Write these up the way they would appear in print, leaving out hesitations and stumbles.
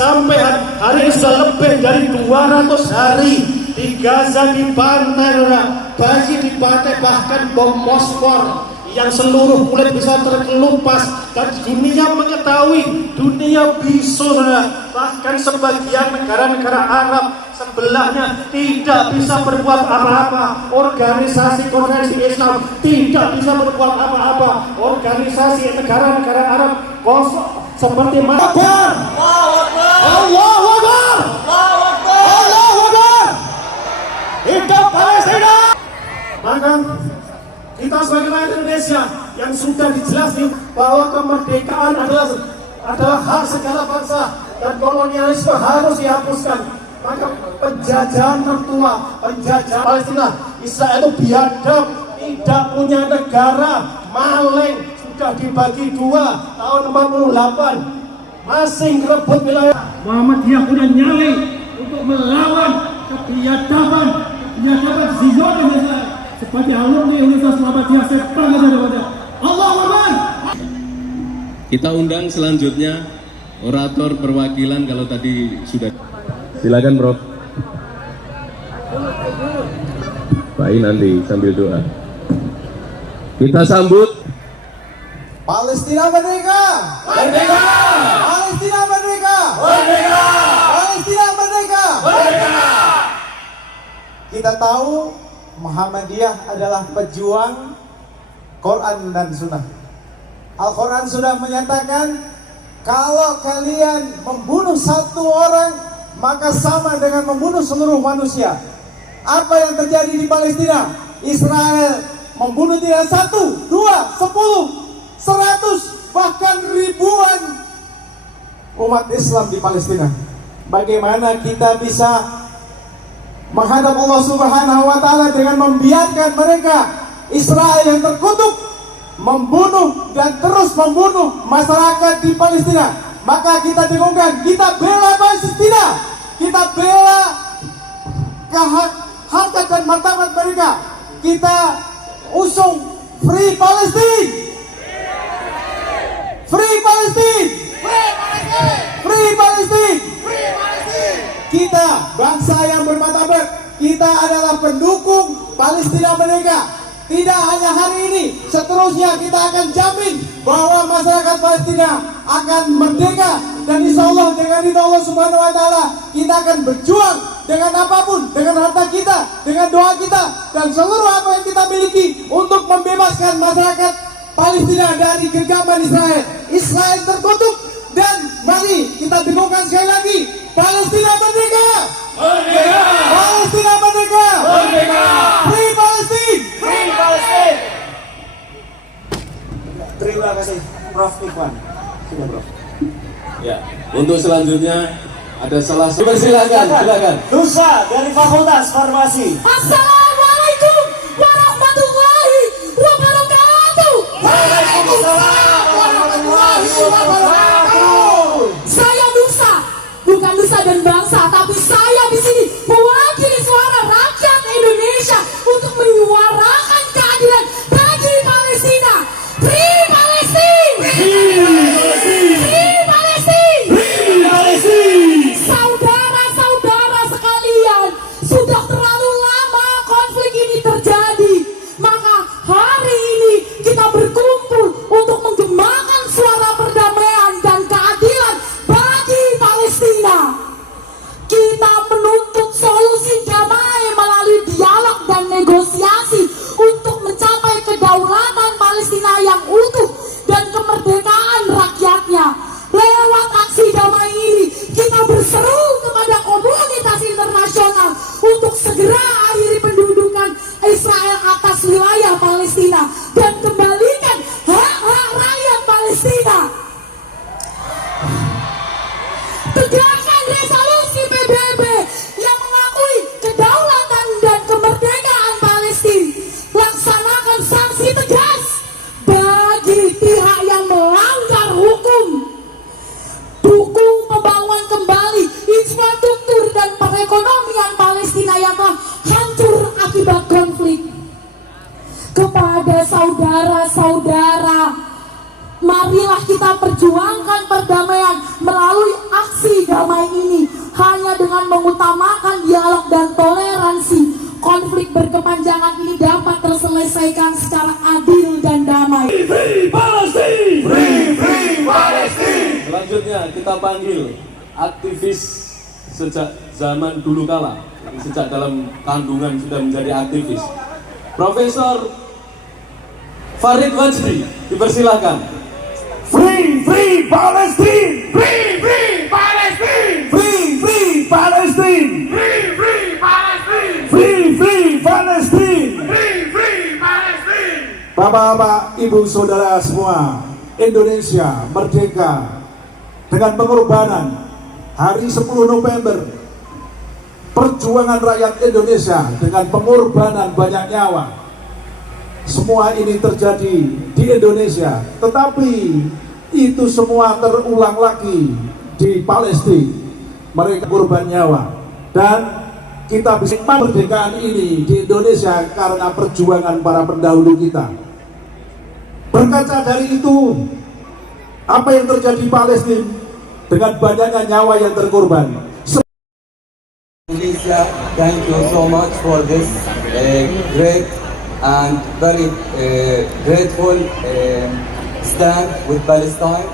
sampai hari ini sudah lebih dari 200 hari di Gaza dibantai, bagi dibantai, bahkan bom fosfor yang seluruh kulit bisa terkelupas, dan dunia mengetahui, dunia bisu, bahkan sebagian negara-negara Arab sebelahnya tidak bisa berbuat apa-apa. Organisasi konferensi Islam tidak bisa berbuat apa-apa. Organisasi negara-negara Arab kosong seperti mana? Allahu Akbar! Allahu Akbar! Hidup Palestina! Maka kita sebagai rakyat Indonesia yang sudah dijelaskan bahwa kemerdekaan adalah hak segala bangsa dan kolonialisme harus dihapuskan. Maka penjajahan tertua, penjajahan Palestina, Israel itu biadab, tidak punya negara, maling, sudah dibagi dua tahun 48, masing rebut wilayah. Muhammadiyah punya nyali untuk melawan kebiadaban Zionis Israel. Sebagai alumni Universitas Muhammadiyah, saya bangga kepada Allahu Akbar. Kita undang selanjutnya orator perwakilan, kalau tadi sudah. Silakan, Bro. Baik, nanti sambil doa. Kita sambut Palestina merdeka! Merdeka! Palestina merdeka! Merdeka! Palestina merdeka! Merdeka! Kita tahu Muhammadiyah adalah pejuang Quran dan Sunnah. Al-Quran sudah menyatakan kalau kalian membunuh satu orang, maka sama dengan membunuh seluruh manusia. Apa yang terjadi di Palestina? Israel membunuh tidak 1, 2, 10, 100, bahkan ribuan umat Islam di Palestina. Bagaimana kita bisa menghadap Allah Subhanahu wa Ta'ala dengan membiarkan mereka Israel yang terkutuk membunuh dan terus membunuh masyarakat di Palestina? Maka kita dengungkan, kita bela Palestina, kita bela harkat dan martabat mereka, kita usung Free Palestine, Free Palestine, Free Palestine. Kita bangsa yang bermartabat, kita adalah pendukung Palestina merdeka. Tidak hanya hari ini, seterusnya kita akan jamin bahwa masyarakat Palestina akan merdeka, dan insya Allah dengan ridha Allah Subhanahu wa Ta'ala kita akan berjuang dengan apapun, dengan harta kita, dengan doa kita, dan seluruh apa yang kita miliki untuk membebaskan masyarakat Palestina dari genggaman Israel. Israel terkutuk, dan mari kita dengungkan sekali lagi, Palestina merdeka! Merdeka! Palestina merdeka! Merdeka! Free Palestine! Free Palestine! Terima kasih Prof. Ikhwan. Sudah, Prof. ya. Untuk selanjutnya ada salah satu. Silakan. Nusa dari Fakultas Farmasi. Assalamualaikum warahmatullahi wabarakatuh. Waalaikumsalam warahmatullahi wabarakatuh. Saya Nusa, bukan Nusa dan bangsa, tapi saya di sini mewakili suara rakyat Indonesia untuk menyuarakan keadilan bagi Palestina. Free Palestine! Free Palestine! Saudara-saudara sekalian, sudah terlalu lama konflik ini terjadi. Maka hari ini kita berkumpul untuk menggemakan suara perdamaian dan keadilan bagi Palestina. Kita menuntut solusi damai melalui dialog dan negosiasi untuk mencapai kedaulatan Palestina yang utuh dan kemerdekaan rakyatnya. Lewat aksi damai ini, kita berseru kepada komunitas internasional untuk segera akhiri pendudukan Israel atas wilayah Palestina dan kembalikan hak-hak rakyat Palestina. Tegakkan resolusi PBB yang mengakui kedaulatan dan kemerdekaan Palestina. Laksanakan sanksi tegas bagi pihak yang melanggar hukum. Dukung pembangunan kembali infrastruktur dan perekonomian Palestina yang telah hancur akibat konflik. Kepada saudara-saudara, marilah kita perjuangkan perdamaian melalui aksi aksi damai ini hanya dengan mengutamakan dialog dan toleransi, konflik berkepanjangan ini dapat terselesaikan secara adil dan damai. Free Palestine! Free Palestine! Selanjutnya kita panggil aktivis sejak zaman dulu kala, sejak dalam kandungan sudah menjadi aktivis, Profesor Farid Wajdi, dipersilahkan. Free Palestine! Free Palestine! Free Palestine! Free Palestine! Free Palestine! Bapak-bapak, ibu, saudara semua, Indonesia merdeka dengan pengorbanan hari 10 November. Perjuangan rakyat Indonesia dengan pengorbanan banyak nyawa. Semua ini terjadi di Indonesia, tetapi itu semua terulang lagi di Palestina. Mereka korban nyawa, dan kita bisa kemerdekaan ini di Indonesia karena perjuangan para pendahulu kita. Berkaca dari itu, apa yang terjadi di Palestina dengan banyaknya nyawa yang terkorban. Indonesia, thank you so much for this great and very grateful stand with Palestine.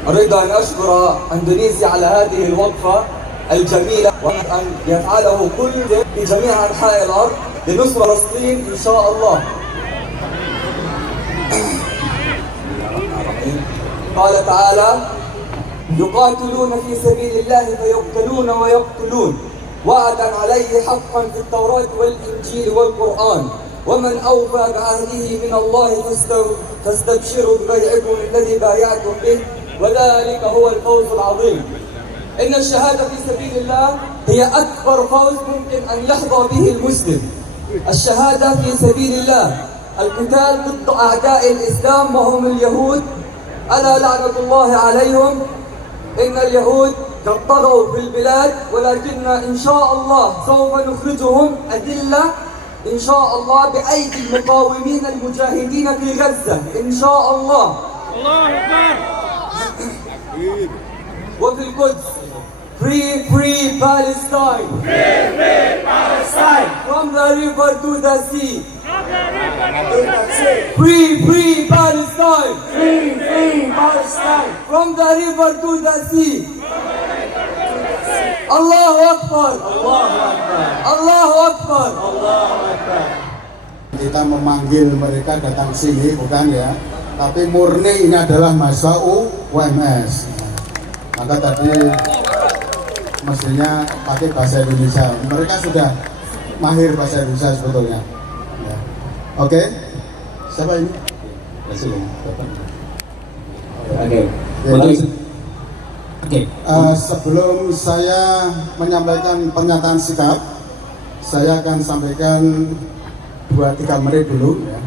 أريد أن أشكر إندونيسيا على هذه الوقفة الجميلة وأن يفعله كل في جميع أنحاء الأرض لنصرة فلسطين إن شاء الله. قال تعالى: يقاتلون في سبيل الله فيقتلون ويقتلون وعدا عليه حقا في التوراة والإنجيل والقرآن ومن أوفى بعهده من الله فاستبشروا ببيعكم الذي بايعتم به وذلك هو الفوز العظيم. إن الشهادة في سبيل الله هي أكبر فوز ممكن أن يحظى به المسلم. الشهادة في سبيل الله، القتال ضد أعداء الإسلام وهم اليهود، ألا لعنة الله عليهم. إن اليهود قد طغوا في البلاد، ولكن إن شاء الله سوف نخرجهم أذلة إن شاء الله بأيدي المقاومين المجاهدين في غزة إن شاء الله. الله أكبر. وفي القدس free Palestine. Free Palestine. From the river to the sea. Free Palestine. Free Palestine. From the river to the sea. Allahu Akbar. Allahu Akbar. Allahu Akbar. Allahu Akbar. Kita memanggil mereka datang sini, bukan ya, tapi murni ini adalah masa UMS. Maka tadi mestinya pakai bahasa Indonesia. Mereka sudah mahir bahasa Indonesia sebetulnya ya. Oke. Siapa ini? Oke. Sebelum saya menyampaikan pernyataan sikap, saya akan sampaikan 2-3 menit dulu ya.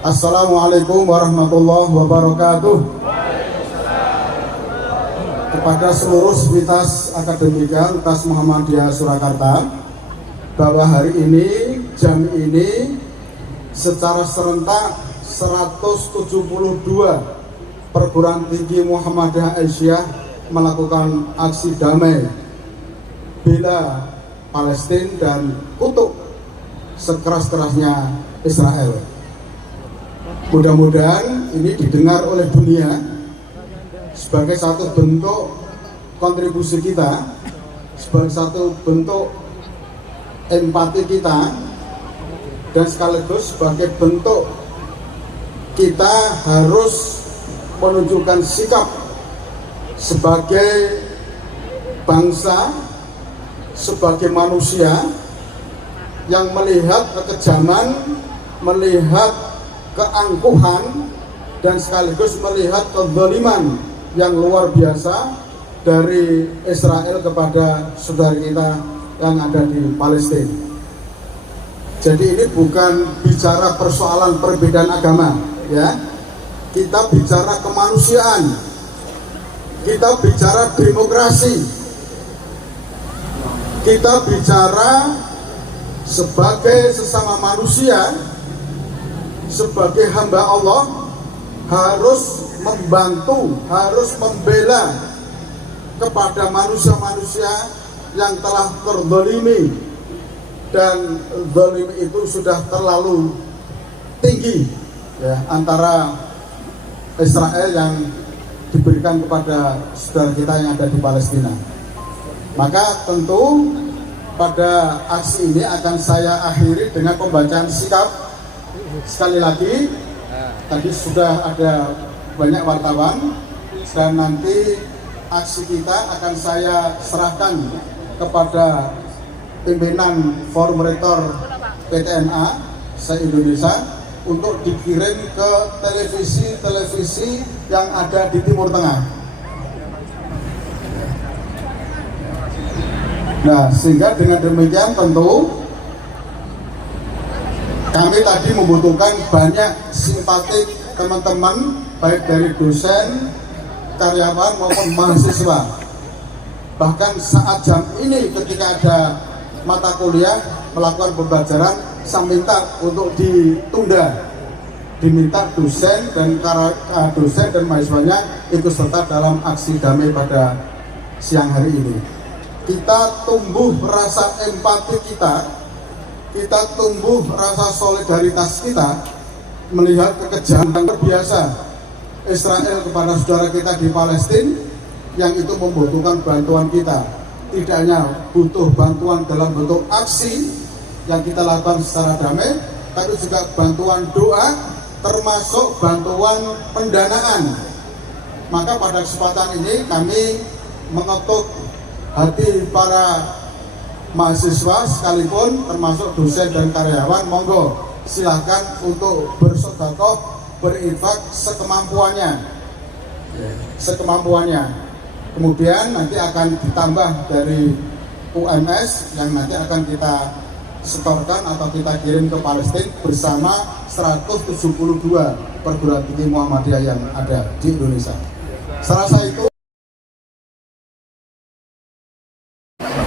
Assalamualaikum warahmatullahi wabarakatuh. Kepada seluruh sivitas akademika Universitas Muhammadiyah Surakarta, bahwa hari ini, jam ini, secara serentak 172 perguruan tinggi Muhammadiyah Aisyah melakukan aksi damai bela Palestina dan kutuk sekeras-kerasnya Israel. Mudah-mudahan ini didengar oleh dunia sebagai satu bentuk kontribusi kita, sebagai satu bentuk empati kita, dan sekaligus sebagai bentuk kita harus menunjukkan sikap sebagai bangsa, sebagai manusia yang melihat kekejaman, melihat keangkuhan, dan sekaligus melihat kezaliman yang luar biasa dari Israel kepada saudara kita yang ada di Palestina. Jadi ini bukan bicara persoalan perbedaan agama, ya. Kita bicara kemanusiaan, kita bicara demokrasi, kita bicara sebagai sesama manusia, sebagai hamba Allah harus membantu, harus membela kepada manusia-manusia yang telah terzalimi, dan zalim itu sudah terlalu tinggi ya, antara Israel yang diberikan kepada saudara kita yang ada di Palestina. Maka tentu pada aksi ini akan saya akhiri dengan pembacaan sikap. Sekali lagi, tadi sudah ada banyak wartawan, dan nanti aksi kita akan saya serahkan kepada pimpinan Forum Rektor PTNA se-Indonesia untuk dikirim ke televisi-televisi yang ada di Timur Tengah. Nah, sehingga dengan demikian tentu kami tadi membutuhkan banyak simpatik teman-teman, baik dari dosen, karyawan maupun mahasiswa. Bahkan saat jam ini ketika ada mata kuliah melakukan pembelajaran, saya minta untuk ditunda, diminta dosen dan mahasiswanya ikut serta dalam aksi damai pada siang hari ini. Kita tumbuh rasa empati kita tumbuh rasa solidaritas kita melihat kekejaman yang luar biasa Israel kepada saudara kita di Palestina, yang itu membutuhkan bantuan kita. Tidak hanya butuh bantuan dalam bentuk aksi yang kita lakukan secara damai, tapi juga bantuan doa, termasuk bantuan pendanaan. Maka pada kesempatan ini kami mengetuk hati para mahasiswa sekalipun, termasuk dosen dan karyawan, monggo silahkan untuk bersedekah, berinfak sekemampuannya. Kemudian nanti akan ditambah dari UMS yang nanti akan kita setorkan atau kita kirim ke Palestina bersama 172 perguruan tinggi Muhammadiyah yang ada di Indonesia. Serasa itu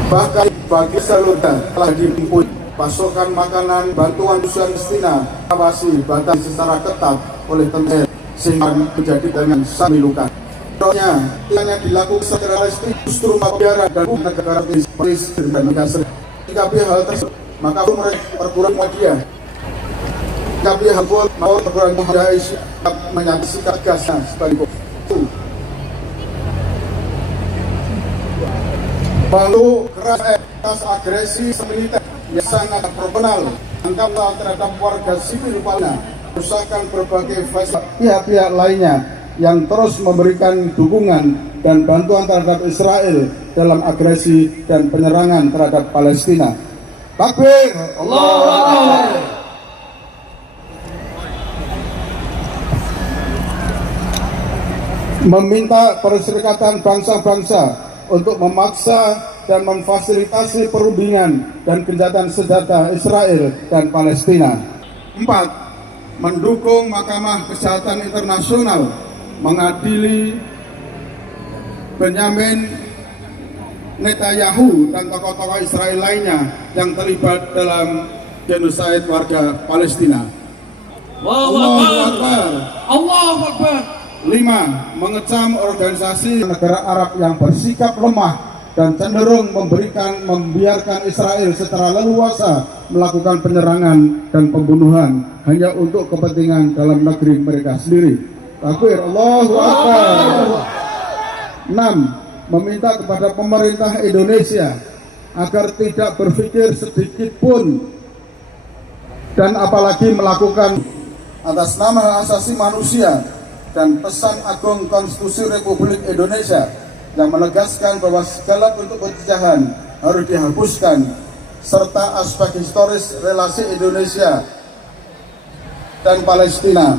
bahkan bagi seluruhnya telah dihimpun pasokan makanan bantuan sosial Palestina awasi batasi secara ketat oleh tentara sehingga menjadi dengan samilukan. Yang dilakukan secara Palestina justru biara dan negara Israel dan Gaza. Jika hal tersebut, maka perguruan Muhammadiyah, jika hal mau perguruan Muhammadiyah menyaksikan gasnya sebagai itu. Lalu keras atas agresi militer yang sangat proporsional angkatan terhadap warga sipil Palestina, merusakan berbagai fasilitas pihak-pihak lainnya yang terus memberikan dukungan dan bantuan terhadap Israel dalam agresi dan penyerangan terhadap Palestina. Takbir! Allahu Akbar! Meminta Perserikatan Bangsa-Bangsa untuk memaksa dan memfasilitasi perundingan dan gencatan senjata Israel dan Palestina. 4. Mendukung Mahkamah Kejahatan Internasional mengadili Benyamin Netanyahu dan tokoh-tokoh Israel lainnya yang terlibat dalam genosid warga Palestina. Allahu Akbar. Allahu Akbar. 5. Mengecam organisasi negara Arab yang bersikap lemah dan cenderung membiarkan Israel secara leluasa melakukan penyerangan dan pembunuhan hanya untuk kepentingan dalam negeri mereka sendiri. Takbir, Allahu Akbar. 6. Meminta kepada pemerintah Indonesia agar tidak berpikir sedikit pun dan apalagi melakukan atas nama hak asasi manusia dan pesan agung Konstitusi Republik Indonesia yang menegaskan bahwa segala bentuk penjajahan harus dihapuskan, serta aspek historis relasi Indonesia dan Palestina